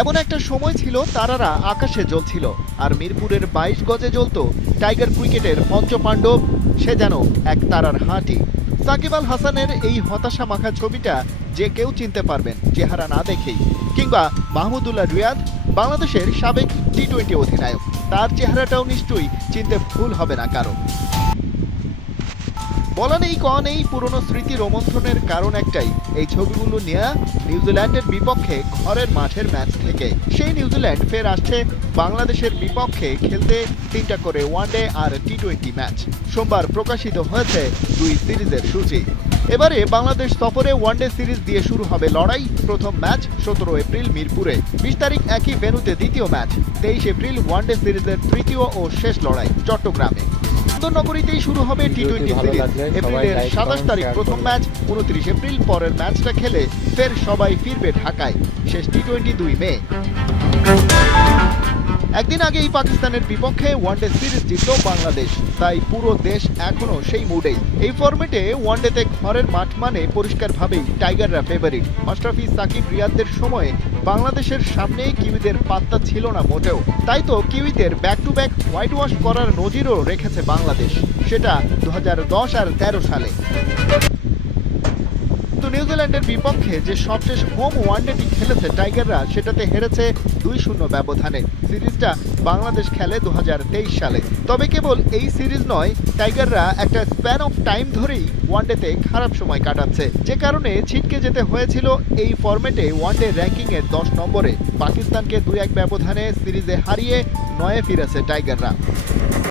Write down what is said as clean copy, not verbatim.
এমন একটা সময় ছিল তারারা আকাশে জ্বলছিল, আর মিরপুরের 22 গজে জ্বলত টাইগার ক্রিকেটের পঞ্চপাণ্ডব। সে যেন এক তারার হাঁটি। সাকিব আল হাসানের এই হতাশা মাখা ছবিটা যে কেউ চিনতে পারবেন চেহারা না দেখেই। কিংবা মাহমুদুল্লাহ রিয়াদ, বাংলাদেশের সাবেক টি-20 অধিনায়ক, তার চেহারাটাও নিশ্চয়ই চিনতে ভুল হবে না কারো। বলা নেই কওয়া নেই, পুরনো স্মৃতি রোমন্থনের কারণ একটাই, এই ছবিগুলো নেয়া নিউজিল্যান্ডের বিপক্ষে ঘরের মাঠের ম্যাচ থেকে। সেই নিউজিল্যান্ড ফের আসছে বাংলাদেশের বিপক্ষে খেলতে 3টা করে ওয়ানডে আর টি-20 ম্যাচ। সোমবার প্রকাশিত হয়েছে দুই সিরিজের সূচি। এবারে বাংলাদেশ সফরে ওয়ানডে সিরিজ দিয়ে শুরু হবে লড়াই। প্রথম ম্যাচ 17 এপ্রিল মিরপুরে, 20 তারিখ একই ভেন্যুতে দ্বিতীয় ম্যাচ, 23 এপ্রিল ওয়ানডে সিরিজের তৃতীয় ও শেষ লড়াই চট্টগ্রামে। নগরীতেই শুরু হবে টি-20 সিরিজ। এপ্রিলের 27 তারিখ প্রথম ম্যাচ, 29 এপ্রিল পরের ম্যাচটা খেলে ফের সবাই ফিরবে ঢাকায়। শেষ টি-20 2 মে। একদিন আগেই পাকিস্তানের বিপক্ষে ওয়ানডে সিরিজ জিতল বাংলাদেশ, তাই পুরো দেশ এখনো সেই মুডেই। এই ফরম্যাটে ওয়ানডেতে ঘরের মাঠ মানে পরিষ্কারভাবেই টাইগাররা ফেভারিট। মাশরাফি, সাকিব, রিয়াদদের সময়ে বাংলাদেশের সামনে কিউইদের পাত্তা ছিল না মোটেও। তাই তো কিউইদের back to back whitewash করার নজিরও রেখেছে বাংলাদেশ, সেটা 2010 আর 13 সালে। নিউজিল্যান্ডের বিপক্ষে যে সবশেষ হোম ওয়ানডেটি খেলেছে টাইগাররা, সেটাতে হেরেছে 2-0 ব্যবধানে। সিরিজটা বাংলাদেশ খেলে 2023 সালে। তবে কেবল এই সিরিজ নয়, টাইগাররা একটা স্প্যান অফ টাইম ধরেই ওয়ানডেতে খারাপ সময় কাটাচ্ছে, যে কারণে ছিটকে যেতে হয়েছিল এই ফরম্যাটে ওয়ানডে র্যাঙ্কিংয়ের 10 নম্বরে। পাকিস্তানকে 2-1 ব্যবধানে সিরিজে হারিয়ে 9-এ ফিরেছে টাইগাররা।